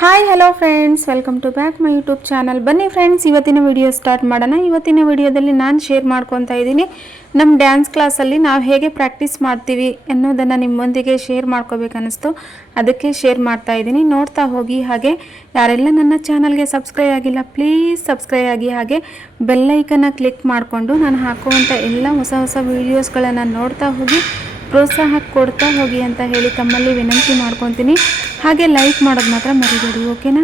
Hi hello friends, welcome to back my YouTube channel. ಬನ್ನಿ friends, ಇವತ್ತಿನ video start ಮಾಡೋಣ. ಇವತ್ತಿನ ವಿಡಿಯೋದಲ್ಲಿ ನಾನು ಶೇರ್ ಮಾಡ್ಕೊತಾ ಇದ್ದೀನಿ ನಮ್ಮ ಡ್ಯಾನ್ಸ್ ಕ್ಲಾಸಲ್ಲಿ ನಾವು ಹೇಗೆ ಪ್ರಾಕ್ಟೀಸ್ ಮಾಡ್ತೀವಿ ಅನ್ನೋದನ್ನು ನಿಮ್ಮೊಂದಿಗೆ ಶೇರ್ ಮಾಡ್ಕೋಬೇಕನ್ನಿಸ್ತು. ಅದಕ್ಕೆ ಶೇರ್ ಮಾಡ್ತಾ ಇದ್ದೀನಿ, ನೋಡ್ತಾ ಹೋಗಿ. ಹಾಗೆ ಯಾರೆಲ್ಲ ನನ್ನ ಚಾನಲ್ಗೆ ಸಬ್ಸ್ಕ್ರೈಬ್ ಆಗಿಲ್ಲ ಪ್ಲೀಸ್ ಸಬ್ಸ್ಕ್ರೈಬ್ ಆಗಿ, ಹಾಗೆ ಬೆಲ್ಲೈಕನ್ನ ಕ್ಲಿಕ್ ಮಾಡಿಕೊಂಡು ನಾನು ಹಾಕುವಂಥ ಎಲ್ಲ ಹೊಸ ಹೊಸ ವೀಡಿಯೋಸ್ಗಳನ್ನು ನೋಡ್ತಾ ಹೋಗಿ, ಪ್ರೋತ್ಸಾಹ ಕೊಡ್ತಾ ಹೋಗಿ ಅಂತ ಹೇಳಿ ತಮ್ಮಲ್ಲಿ ವಿನಂತಿ ಮಾಡ್ಕೊತೀನಿ. ಹಾಗೆ ಲೈಕ್ ಮಾಡೋದು ಮಾತ್ರ ಮರಿಬೇಡಿ, ಓಕೆನಾ?